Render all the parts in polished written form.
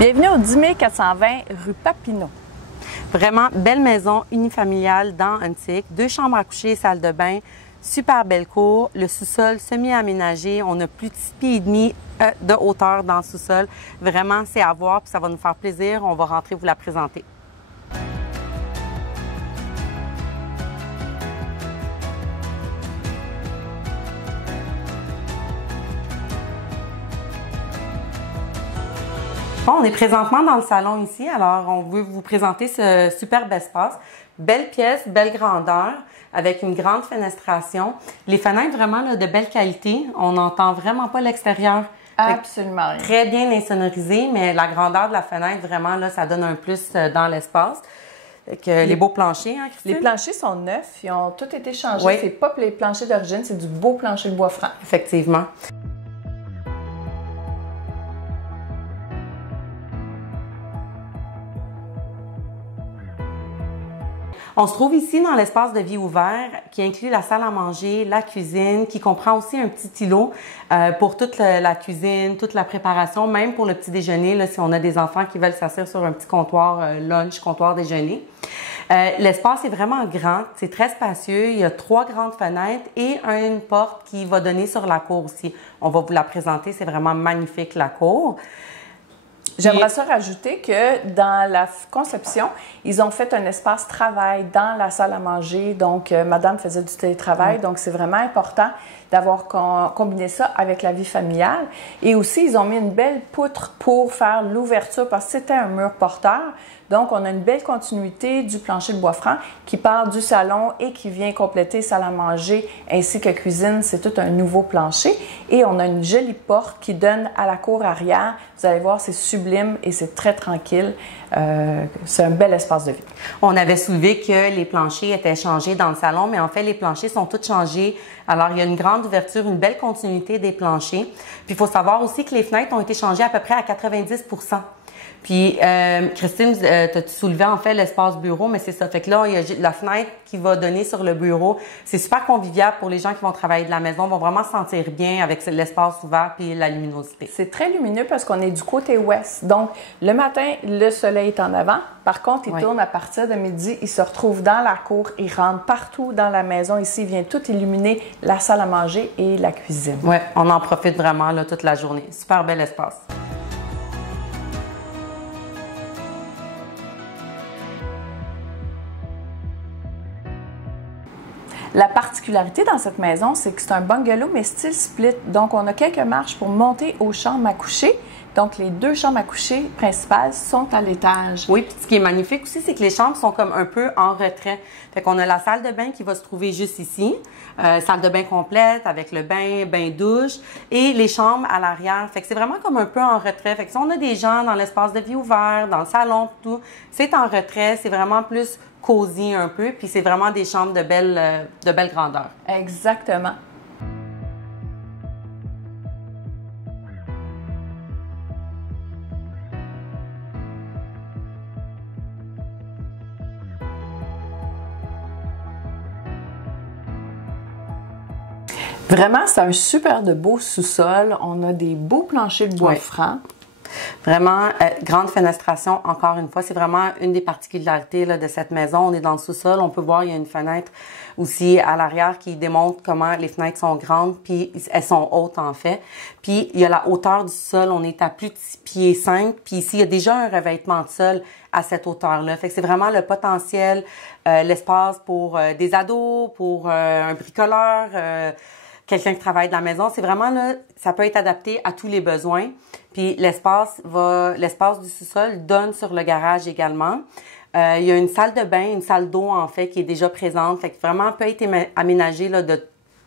Bienvenue au 10 420 rue Papineau. Vraiment belle maison unifamiliale dans Antique, 2 chambres à coucher, salle de bain, super belle cour, le sous-sol semi-aménagé, on a plus de 6 pieds et demi de hauteur dans le sous-sol. Vraiment, c'est à voir, puis ça va nous faire plaisir. On va rentrer vous la présenter. Bon, on est présentement dans le salon ici, alors on veut vous présenter ce superbe espace. Belle pièce, belle grandeur, avec une grande fenestration. Les fenêtres vraiment là, de belle qualité. On n'entend vraiment pas l'extérieur. Absolument rien. Très bien insonorisé, mais la grandeur de la fenêtre, vraiment, là, ça donne un plus dans l'espace. Les beaux planchers, hein, Christine? Les planchers sont neufs, ils ont tous été changés. Oui. C'est pas les planchers d'origine, c'est du beau plancher de bois franc. Effectivement. On se trouve ici dans l'espace de vie ouvert qui inclut la salle à manger, la cuisine, qui comprend aussi un petit îlot pour toute la cuisine, toute la préparation, même pour le petit déjeuner, là, si on a des enfants qui veulent s'asseoir sur un petit comptoir lunch, comptoir déjeuner. L'espace est vraiment grand, c'est très spacieux, il y a 3 grandes fenêtres et une porte qui va donner sur la cour aussi. On va vous la présenter, c'est vraiment magnifique la cour. J'aimerais ça rajouter que dans la conception, ils ont fait un espace travail dans la salle à manger. Donc, madame faisait du télétravail. Donc, c'est vraiment important d'avoir combiné ça avec la vie familiale. Et aussi, ils ont mis une belle poutre pour faire l'ouverture parce que c'était un mur porteur. Donc, on a une belle continuité du plancher de bois franc qui part du salon et qui vient compléter salle à manger ainsi que cuisine. C'est tout un nouveau plancher. Et on a une jolie porte qui donne à la cour arrière. Vous allez voir, c'est sublime et c'est très tranquille. C'est un bel espace de vie. On avait soulevé que les planchers étaient changés dans le salon, mais en fait, les planchers sont tous changés. Alors, il y a une grande ouverture, une belle continuité des planchers. Puis, il faut savoir aussi que les fenêtres ont été changées à peu près à 90 %. Puis, Christine, tu soulevais en fait l'espace bureau, mais c'est ça. Fait que là, il y a la fenêtre qui va donner sur le bureau. C'est super convivial pour les gens qui vont travailler de la maison. Ils vont vraiment se sentir bien avec l'espace ouvert puis la luminosité. C'est très lumineux parce qu'on est du côté ouest. Donc, le matin, le soleil est en avant. Par contre, il tourne à partir de midi. Il se retrouve dans la cour. Il rentre partout dans la maison. Ici, il vient tout illuminer la salle à manger et la cuisine. Oui, on en profite vraiment là, toute la journée. Super bel espace. La particularité dans cette maison, c'est que c'est un bungalow, mais style split. Donc, on a quelques marches pour monter aux chambres à coucher. Donc, les 2 chambres à coucher principales sont à l'étage. Oui, puis ce qui est magnifique aussi, c'est que les chambres sont comme un peu en retrait. Fait qu'on a la salle de bain qui va se trouver juste ici. Salle de bain complète avec le bain, bain-douche et les chambres à l'arrière. Fait que c'est vraiment comme un peu en retrait. Fait que si on a des gens dans l'espace de vie ouvert, dans le salon, tout, c'est en retrait. C'est vraiment plus cosy un peu. Puis c'est vraiment des chambres de belle grandeur. Exactement. Vraiment, c'est un super de beau sous-sol. On a des beaux planchers de bois franc. Vraiment, grande fenestration, encore une fois. C'est vraiment une des particularités là, de cette maison. On est dans le sous-sol. On peut voir, il y a une fenêtre aussi à l'arrière qui démontre comment les fenêtres sont grandes, puis elles sont hautes en fait. Puis, il y a la hauteur du sol. On est à plus de 6 pieds 5. Puis ici, il y a déjà un revêtement de sol à cette hauteur-là. Fait que c'est vraiment le potentiel, l'espace pour des ados, pour un bricoleur, quelqu'un qui travaille de la maison. C'est vraiment là, ça peut être adapté à tous les besoins. Puis l'espace du sous-sol donne sur le garage également. Il y a une salle de bain, une salle d'eau en fait qui est déjà présente. Fait que vraiment peut être aménagé là, de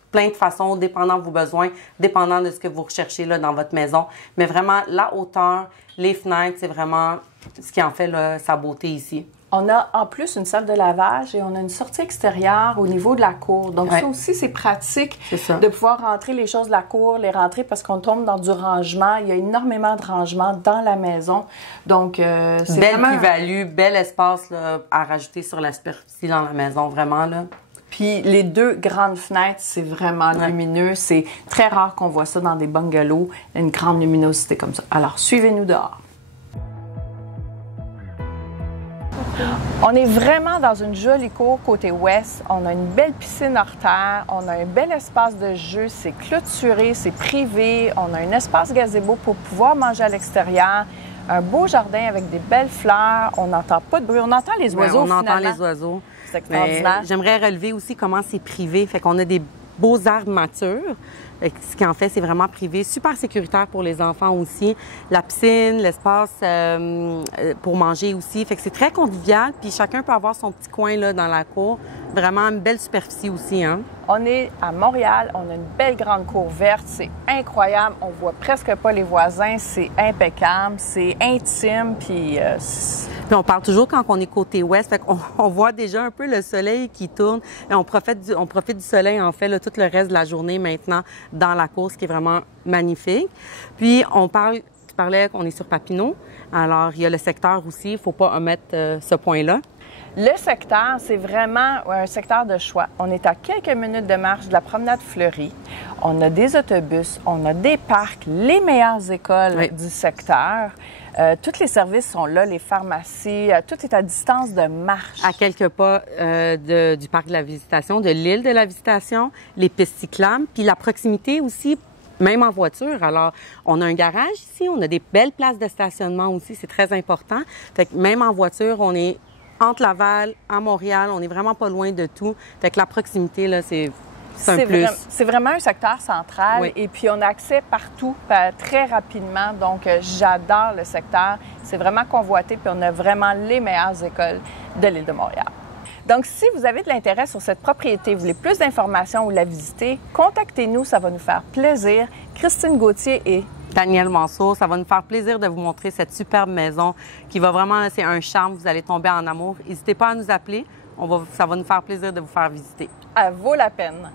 plein de façons, dépendant de vos besoins, dépendant de ce que vous recherchez là, dans votre maison. Mais vraiment, la hauteur, les fenêtres, c'est vraiment ce qui en fait là, sa beauté ici. On a en plus une salle de lavage et on a une sortie extérieure au niveau de la cour. Donc ça aussi, c'est pratique de pouvoir rentrer les choses de la cour, les rentrer parce qu'on tombe dans du rangement. Il y a énormément de rangement dans la maison. Donc, c'est belle vraiment... plus-value, bel espace là, à rajouter sur la superficie dans la maison, vraiment là. Puis les 2 grandes fenêtres, c'est vraiment lumineux. C'est très rare qu'on voit ça dans des bungalows, une grande luminosité comme ça. Alors, suivez-nous dehors. On est vraiment dans une jolie cour côté ouest. On a une belle piscine hors terre. On a un bel espace de jeu. C'est clôturé, c'est privé. On a un espace gazebo pour pouvoir manger à l'extérieur. Un beau jardin avec des belles fleurs. On n'entend pas de bruit. On entend les oiseaux, finalement. On entend les oiseaux. C'est extraordinaire. J'aimerais relever aussi comment c'est privé. Fait qu'on a des beaux arbres matures. Ce qui en fait, c'est vraiment privé. Super sécuritaire pour les enfants aussi. La piscine, l'espace pour manger aussi. Fait que c'est très convivial. Puis chacun peut avoir son petit coin là dans la cour. Vraiment une belle superficie aussi, hein? On est à Montréal. On a une belle grande cour verte. C'est incroyable. On voit presque pas les voisins. C'est impeccable. C'est intime. Puis on parle toujours quand on est côté ouest, fait qu'on voit déjà un peu le soleil qui tourne et on profite du soleil en fait là, tout le reste de la journée maintenant dans la course qui est vraiment magnifique. Puis tu parlais qu'on est sur Papineau, alors il y a le secteur aussi, il ne faut pas omettre ce point-là. Le secteur, c'est vraiment un secteur de choix. On est à quelques minutes de marche de la promenade fleurie. On a des autobus, on a des parcs, les meilleures écoles du secteur. Tous les services sont là, les pharmacies, tout est à distance de marche. À quelques pas du parc de la Visitation, de l'île de la Visitation, les pistes cyclables, puis la proximité aussi, même en voiture. Alors, on a un garage ici, on a des belles places de stationnement aussi, c'est très important. Fait que même en voiture, on est entre Laval, à Montréal, on est vraiment pas loin de tout. Fait que la proximité, là, c'est un plus. C'est vraiment un secteur central et puis on a accès partout très rapidement. Donc, j'adore le secteur. C'est vraiment convoité puis on a vraiment les meilleures écoles de l'île de Montréal. Donc, si vous avez de l'intérêt sur cette propriété, vous voulez plus d'informations ou la visiter, contactez-nous, ça va nous faire plaisir. Christine Gauthier et Danielle Mansour, ça va nous faire plaisir de vous montrer cette superbe maison qui va vraiment, c'est un charme, vous allez tomber en amour. N'hésitez pas à nous appeler, ça va nous faire plaisir de vous faire visiter. Elle vaut la peine.